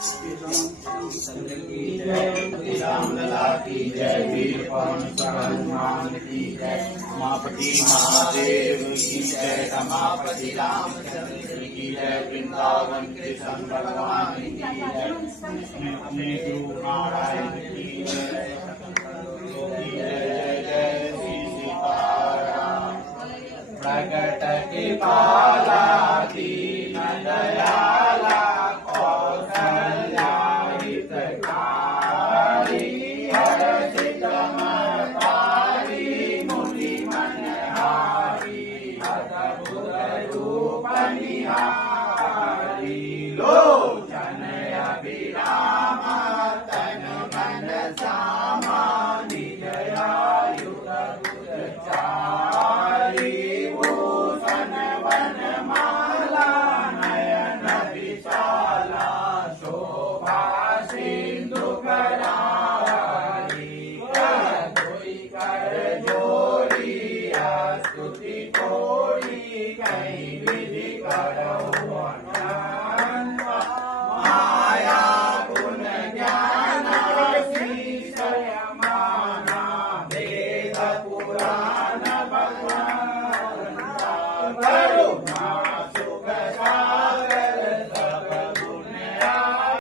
की जय राम लला की जय वीर पवन हनुमान की जय उमापति महादेव की जय रमापति रामचंद्र की जय वृंदावन कृष्ण भगवान की जय अपने गुरु नारायण की जय की जय जय जय श्री सीताराम प्रकट कृपाला दीन दयाला लोचन अभिराम